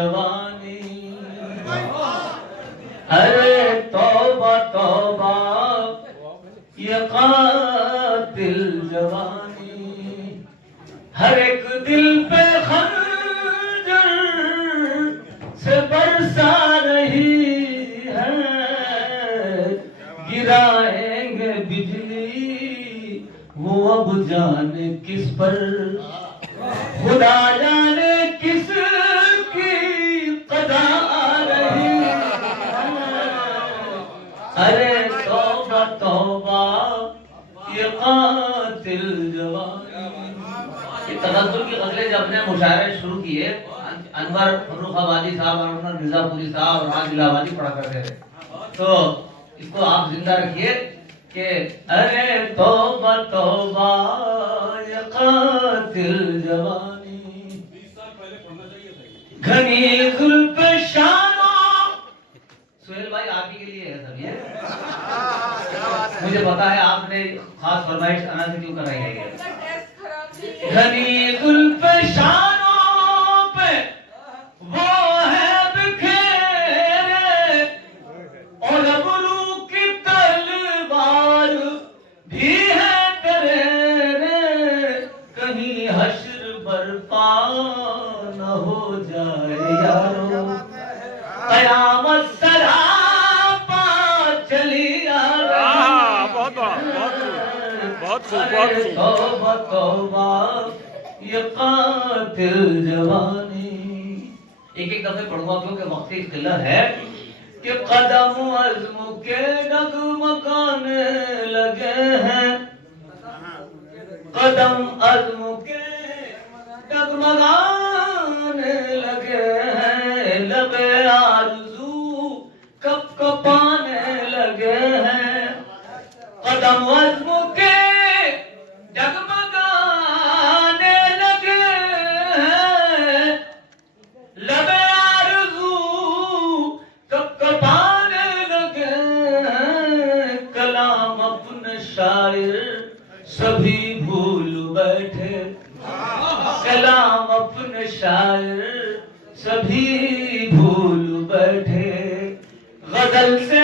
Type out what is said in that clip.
جوانی ارے توبہ توبہ یہ قاتل جوانی ہر ایک دل پہ خنجر سے برسا رہی ہے گرائیں گے بجلی وہ اب جانے کس پر خدا جانے کس کی قضا آ رہی ارے توبہ توبہ یہ قاتل جوانی. یہ تغزل کی غزلیں جب نے مشاعرے شروع کیے انور فروخ آبادی صاحب اور مرزا پوری صاحب اور راج الہ آبادی پڑھا کرتے تھے. تو اس کو آپ زندہ رکھیے کہ ارے توبہ توبہ یہ قاتل جوانی گھنی زلف شانوں. سہیل بھائی آپ ہی کے لیے ہے سب یہ مجھے پتا ہے آپ نے خاص فرمائش انا سے کیوں کرائی ہے. گھنی زلف شانوں پہ وہ ہے بکھیرے اور ابرو کی تلوار بھی ہے تیرے کہیں حشر برپا نہ ہو جائے یارو قیامت سراپا چلی آ بہت خوب توبہ توبہ یہ قاتل جوانی. ایک ایک دفعے پڑھوں گا کیونکہ وقتی قلت ہے کہ قدم عزم کے ڈگمگانے لگے ہیں قدم عزم کے ڈگمگانے لگے ہیں لب آرزو کپ کپانے لگے ہیں قدم عزم کے ڈگمگانے لگے ہیں لب آرزو کپ کپانے لگے ہیں کلام اپنے شاعر سبھی بھول بیٹھے کلام اپنے شاعر سبھی بھول بیٹھے غزل سے